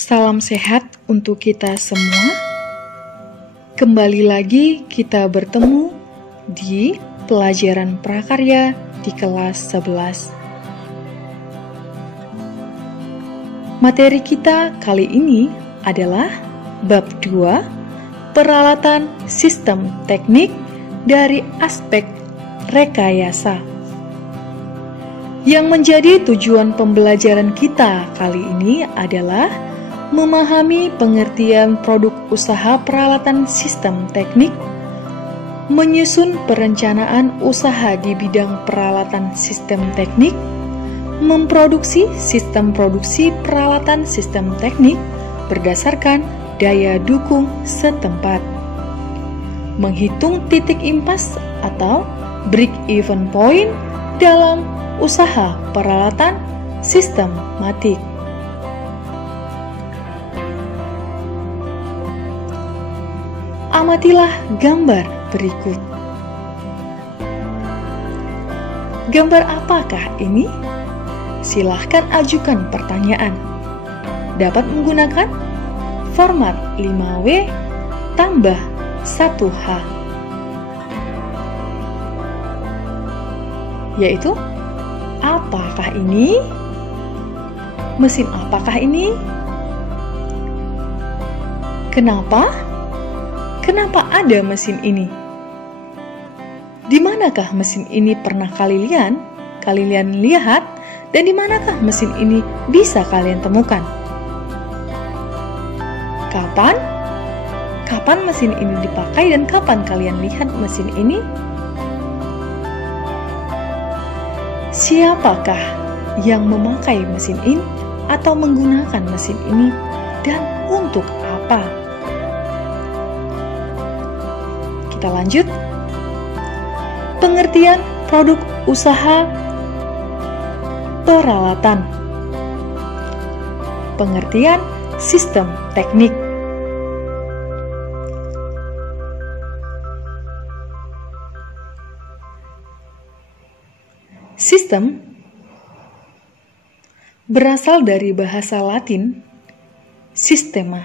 Salam sehat untuk kita semua. Kembali lagi kita bertemu di pelajaran prakarya di kelas 11. Materi kita kali ini adalah bab 2, peralatan sistem teknik dari aspek rekayasa. Yang menjadi tujuan pembelajaran kita kali ini adalah memahami pengertian produk usaha peralatan sistem teknik, menyusun perencanaan usaha di bidang peralatan sistem teknik, memproduksi sistem produksi peralatan sistem teknik berdasarkan daya dukung setempat, menghitung titik impas atau break-even point dalam usaha peralatan sistematik. Amatilah gambar berikut. Gambar apakah ini? Silahkan ajukan pertanyaan. Dapat menggunakan format 5W tambah 1H, yaitu apakah ini? Mesin apakah ini? Kenapa? Kenapa ada mesin ini? Di manakah mesin ini pernah kalian lihat, dan di manakah mesin ini bisa kalian temukan? Kapan? Kapan mesin ini dipakai dan kapan kalian lihat mesin ini? Siapakah yang memakai mesin ini atau menggunakan mesin ini dan untuk apa? Kita lanjut. Pengertian produk usaha peralatan. Pengertian sistem teknik. Sistem berasal dari bahasa Latin sistema,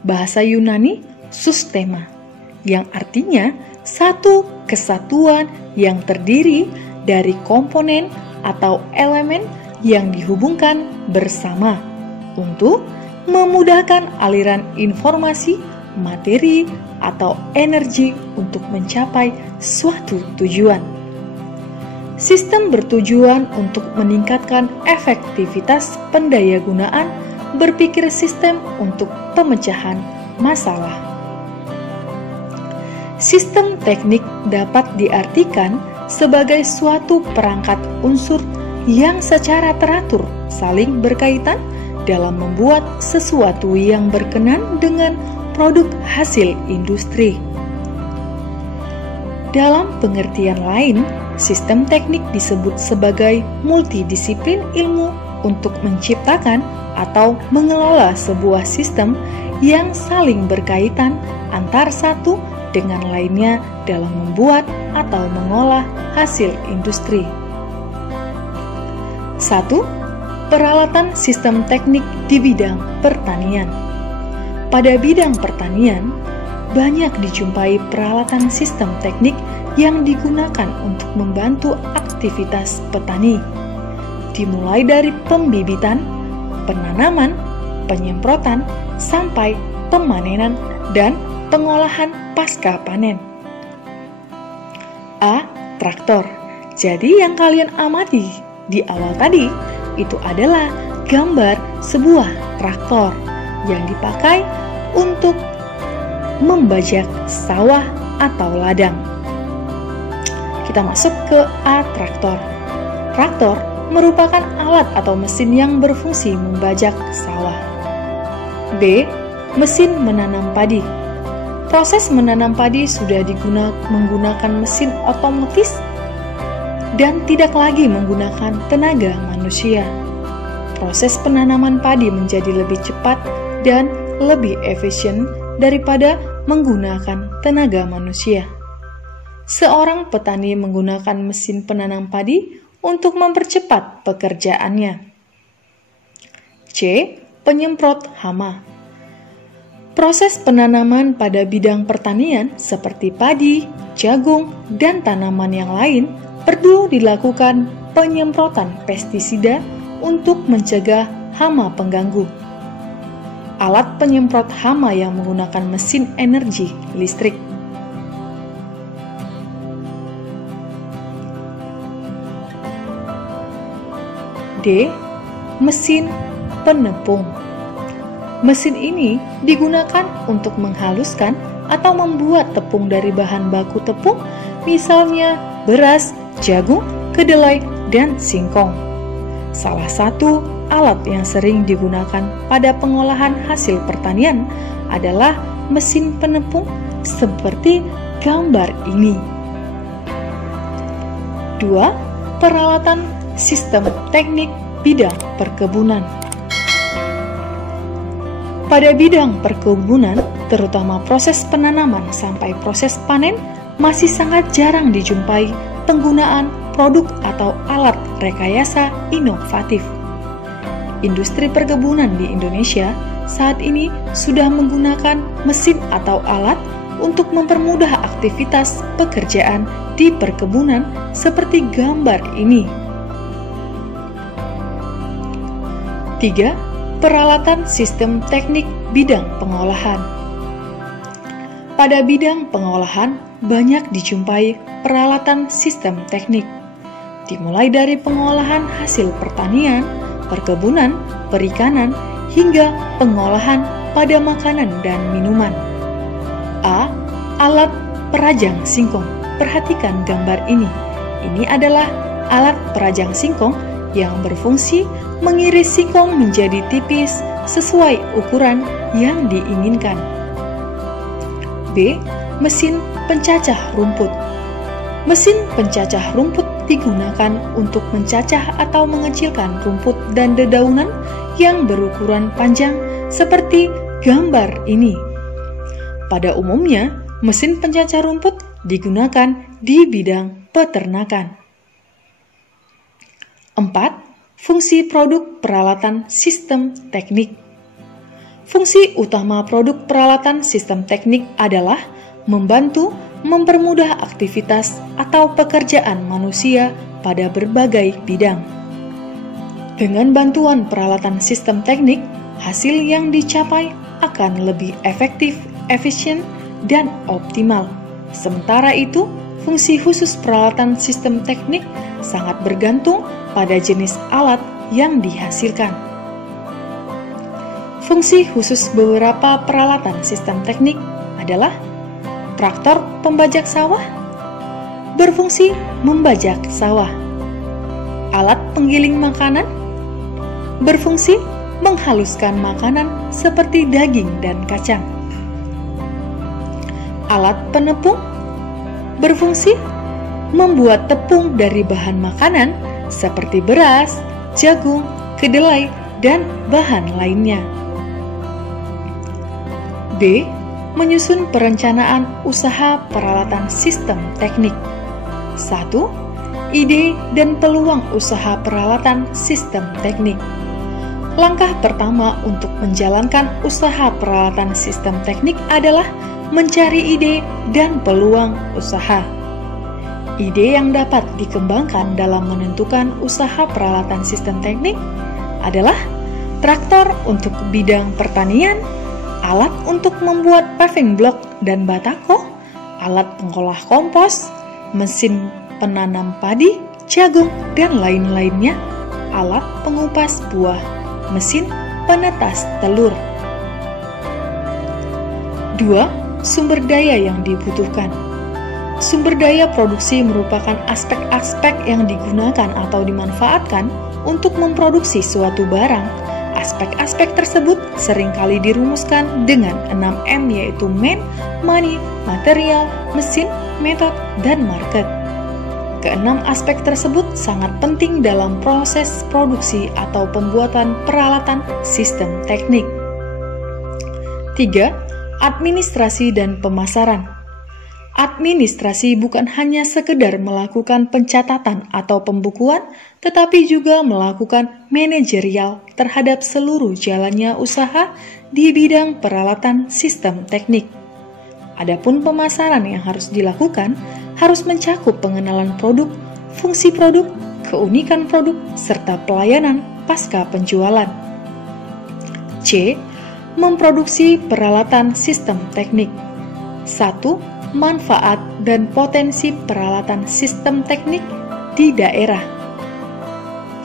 bahasa Yunani sustema, yang artinya satu kesatuan yang terdiri dari komponen atau elemen yang dihubungkan bersama untuk memudahkan aliran informasi, materi, atau energi untuk mencapai suatu tujuan. Sistem bertujuan untuk meningkatkan efektivitas pendayagunaan berpikir sistem untuk pemecahan masalah. Sistem teknik dapat diartikan sebagai suatu perangkat unsur yang secara teratur saling berkaitan dalam membuat sesuatu yang berkenan dengan produk hasil industri. Dalam pengertian lain, sistem teknik disebut sebagai multidisiplin ilmu untuk menciptakan atau mengelola sebuah sistem yang saling berkaitan antar satu dengan lainnya dalam membuat atau mengolah hasil industri. 1. Peralatan sistem teknik di bidang pertanian. Pada bidang pertanian, banyak dijumpai peralatan sistem teknik yang digunakan untuk membantu aktivitas petani, dimulai dari pembibitan, penanaman, penyemprotan, sampai pemanenan dan pengolahan pasca panen. A. Traktor. Jadi yang kalian amati di awal tadi itu adalah gambar sebuah traktor yang dipakai untuk membajak sawah atau ladang. Kita masuk ke A. Traktor. Traktor merupakan alat atau mesin yang berfungsi membajak sawah. B. Mesin menanam padi. Proses menanam padi sudah menggunakan mesin otomatis dan tidak lagi menggunakan tenaga manusia. Proses penanaman padi menjadi lebih cepat dan lebih efisien daripada menggunakan tenaga manusia. Seorang petani menggunakan mesin penanam padi untuk mempercepat pekerjaannya. C. penyemprot hama. Proses penanaman pada bidang pertanian seperti padi, jagung, dan tanaman yang lain perlu dilakukan penyemprotan pestisida untuk mencegah hama pengganggu. Alat penyemprot hama yang menggunakan mesin energi listrik. D. Mesin penepung. Mesin ini digunakan untuk menghaluskan atau membuat tepung dari bahan baku tepung, misalnya beras, jagung, kedelai, dan singkong. Salah satu alat yang sering digunakan pada pengolahan hasil pertanian adalah mesin penepung seperti gambar ini. 2. Peralatan sistem teknik bidang perkebunan. Pada bidang perkebunan, terutama proses penanaman sampai proses panen, masih sangat jarang dijumpai penggunaan produk atau alat rekayasa inovatif. Industri perkebunan di Indonesia saat ini sudah menggunakan mesin atau alat untuk mempermudah aktivitas pekerjaan di perkebunan seperti gambar ini. 3. Peralatan sistem teknik bidang pengolahan. Pada bidang pengolahan, banyak dijumpai peralatan sistem teknik, dimulai dari pengolahan hasil pertanian, perkebunan, perikanan, hingga pengolahan pada makanan dan minuman. A. Alat perajang singkong. Perhatikan gambar ini. Ini adalah alat perajang singkong yang berfungsi mengiris singkong menjadi tipis sesuai ukuran yang diinginkan. B. Mesin pencacah rumput. Mesin pencacah rumput digunakan untuk mencacah atau mengecilkan rumput dan dedaunan yang berukuran panjang seperti gambar ini. Pada umumnya, mesin pencacah rumput digunakan di bidang peternakan. 4. Fungsi produk peralatan sistem teknik. Fungsi utama produk peralatan sistem teknik adalah membantu mempermudah aktivitas atau pekerjaan manusia pada berbagai bidang. Dengan bantuan peralatan sistem teknik, hasil yang dicapai akan lebih efektif, efisien, dan optimal. Sementara itu, fungsi khusus peralatan sistem teknik sangat bergantung pada jenis alat yang dihasilkan. Fungsi khusus beberapa peralatan sistem teknik adalah traktor pembajak sawah, berfungsi membajak sawah. Alat penggiling makanan, berfungsi menghaluskan makanan seperti daging dan kacang. Alat penepung, berfungsi membuat tepung dari bahan makanan seperti beras, jagung, kedelai, dan bahan lainnya. B. Menyusun perencanaan usaha peralatan sistem teknik. 1. Ide dan peluang usaha peralatan sistem teknik. Langkah pertama untuk menjalankan usaha peralatan sistem teknik adalah mencari ide dan peluang usaha. Ide yang dapat dikembangkan dalam menentukan usaha peralatan sistem teknik adalah traktor untuk bidang pertanian, alat untuk membuat paving block dan batako, alat pengolah kompos, mesin penanam padi, jagung, dan lain-lainnya, alat pengupas buah, mesin penetas telur. 2. Sumber daya yang dibutuhkan. Sumber daya produksi merupakan aspek-aspek yang digunakan atau dimanfaatkan untuk memproduksi suatu barang. Aspek-aspek tersebut seringkali dirumuskan dengan 6M, yaitu man, money, material, mesin, method, dan market. Keenam aspek tersebut sangat penting dalam proses produksi atau pembuatan peralatan sistem teknik. 3. Administrasi dan pemasaran. Administrasi bukan hanya sekedar melakukan pencatatan atau pembukuan, tetapi juga melakukan manajerial terhadap seluruh jalannya usaha di bidang peralatan sistem teknik. Adapun pemasaran yang harus dilakukan harus mencakup pengenalan produk, fungsi produk, keunikan produk, serta pelayanan pasca penjualan. C. Memproduksi peralatan sistem teknik. 1. Manfaat dan potensi peralatan sistem teknik di daerah.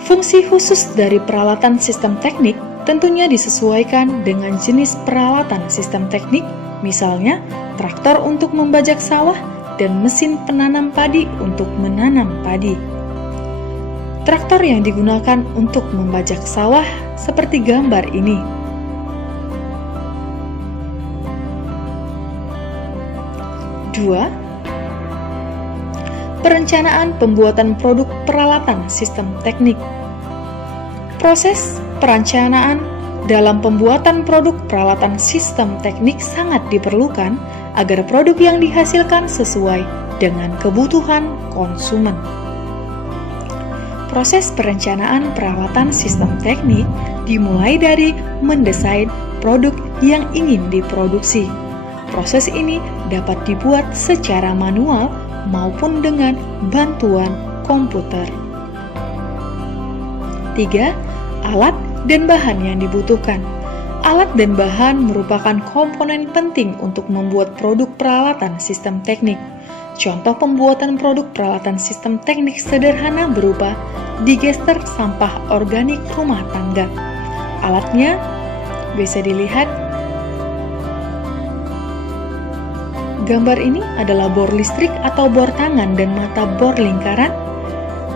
Fungsi khusus dari peralatan sistem teknik tentunya disesuaikan dengan jenis peralatan sistem teknik, misalnya traktor untuk membajak sawah dan mesin penanam padi untuk menanam padi. Traktor yang digunakan untuk membajak sawah seperti gambar ini. 2. Perencanaan pembuatan produk peralatan sistem teknik. Proses perencanaan dalam pembuatan produk peralatan sistem teknik sangat diperlukan agar produk yang dihasilkan sesuai dengan kebutuhan konsumen. Proses perencanaan peralatan sistem teknik dimulai dari mendesain produk yang ingin diproduksi. Proses ini dapat dibuat secara manual maupun dengan bantuan komputer. 3. Alat dan bahan yang dibutuhkan. Alat dan bahan merupakan komponen penting untuk membuat produk peralatan sistem teknik. Contoh pembuatan produk peralatan sistem teknik sederhana berupa digester sampah organik rumah tangga. Alatnya bisa dilihat. Gambar ini adalah bor listrik atau bor tangan dan mata bor lingkaran.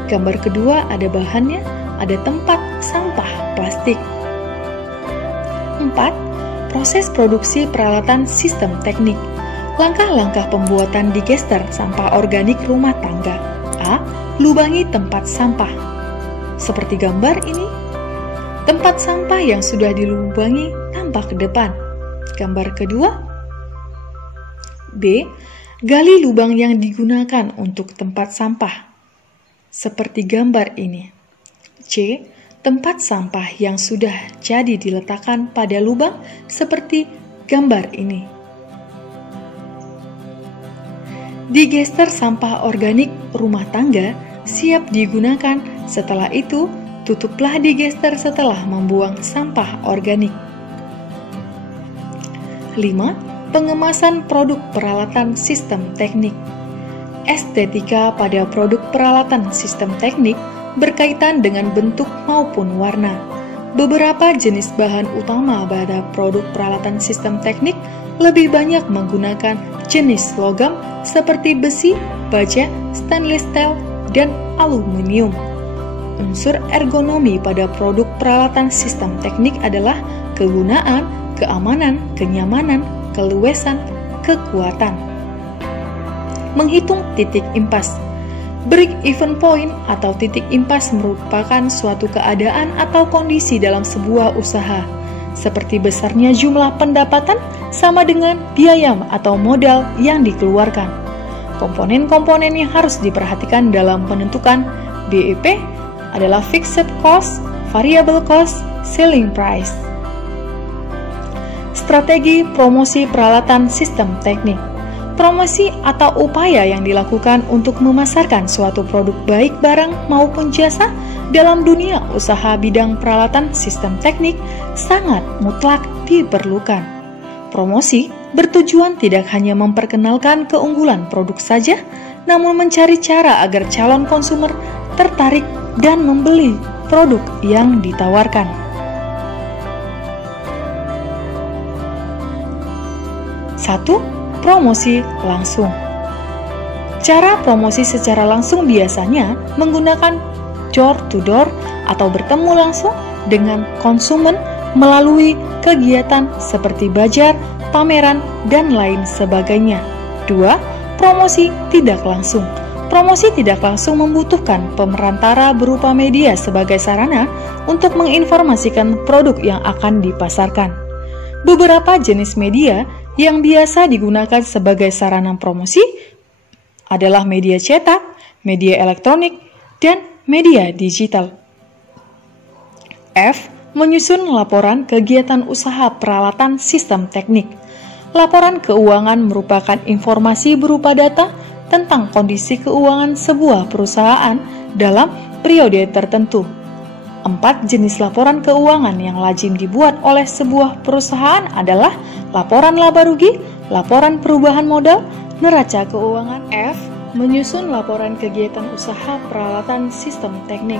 Gambar kedua ada bahannya, ada tempat sampah plastik. 4. Proses produksi peralatan sistem teknik. Langkah-langkah pembuatan digester sampah organik rumah tangga. A. Lubangi tempat sampah. Seperti gambar ini, tempat sampah yang sudah dilubangi tampak ke depan. Gambar kedua. B. Gali lubang yang digunakan untuk tempat sampah. Seperti gambar ini. C. Tempat sampah yang sudah jadi diletakkan pada lubang seperti gambar ini. Digester sampah organik rumah tangga siap digunakan. Setelah itu, tutuplah digester setelah membuang sampah organik. 5. Pengemasan produk peralatan sistem teknik. Estetika pada produk peralatan sistem teknik berkaitan dengan bentuk maupun warna. Beberapa jenis bahan utama pada produk peralatan sistem teknik lebih banyak menggunakan jenis logam seperti besi, baja, stainless steel, dan aluminium. Unsur ergonomi pada produk peralatan sistem teknik adalah kegunaan, keamanan, kenyamanan, keluasan, kekuatan. Menghitung titik impas. Break-even point atau titik impas merupakan suatu keadaan atau kondisi dalam sebuah usaha, seperti besarnya jumlah pendapatan sama dengan biaya atau modal yang dikeluarkan. Komponen-komponen yang harus diperhatikan dalam penentukan BEP adalah fixed cost, variable cost, selling price. Strategi promosi peralatan sistem teknik. Promosi atau upaya yang dilakukan untuk memasarkan suatu produk baik barang maupun jasa dalam dunia usaha bidang peralatan sistem teknik sangat mutlak diperlukan. Promosi bertujuan tidak hanya memperkenalkan keunggulan produk saja, namun mencari cara agar calon konsumer tertarik dan membeli produk yang ditawarkan. 1. Promosi langsung. Cara promosi secara langsung biasanya menggunakan door-to-door atau bertemu langsung dengan konsumen melalui kegiatan seperti bazar, pameran, dan lain sebagainya. 2. Promosi tidak langsung. Promosi tidak langsung membutuhkan pemerantara berupa media sebagai sarana untuk menginformasikan produk yang akan dipasarkan. Beberapa jenis media yang biasa digunakan sebagai sarana promosi adalah media cetak, media elektronik, dan media digital. F. Menyusun laporan kegiatan usaha peralatan sistem teknik. Laporan keuangan merupakan informasi berupa data tentang kondisi keuangan sebuah perusahaan dalam periode tertentu. 4 jenis laporan keuangan yang lazim dibuat oleh sebuah perusahaan adalah laporan laba rugi, laporan perubahan modal, neraca keuangan. F. Menyusun laporan kegiatan usaha peralatan sistem teknik.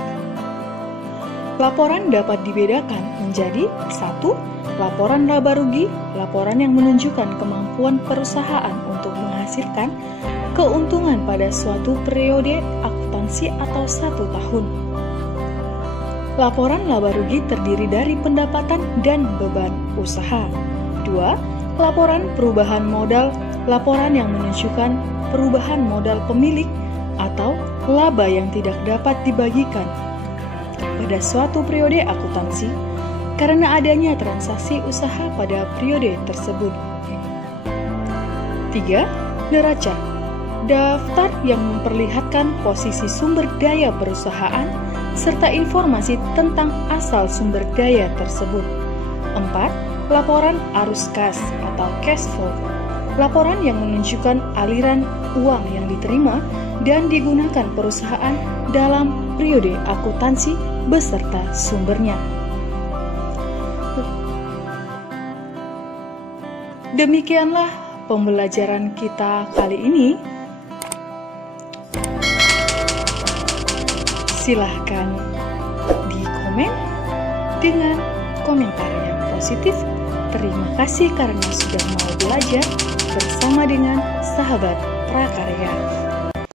Laporan dapat dibedakan menjadi 1. Laporan laba rugi, laporan yang menunjukkan kemampuan perusahaan untuk menghasilkan keuntungan pada suatu periode akuntansi atau 1 tahun. Laporan laba rugi terdiri dari pendapatan dan beban usaha. 2. Laporan perubahan modal, laporan yang menunjukkan perubahan modal pemilik atau laba yang tidak dapat dibagikan pada suatu periode akuntansi karena adanya transaksi usaha pada periode tersebut. 3. Neraca, daftar yang memperlihatkan posisi sumber daya perusahaan serta informasi tentang asal sumber daya tersebut. 4. Laporan arus kas atau cash flow, laporan yang menunjukkan aliran uang yang diterima dan digunakan perusahaan dalam periode akuntansi beserta sumbernya. Demikianlah pembelajaran kita kali ini. Silahkan di komen dengan komentar yang positif. Terima kasih karena sudah mau belajar bersama dengan sahabat prakarya.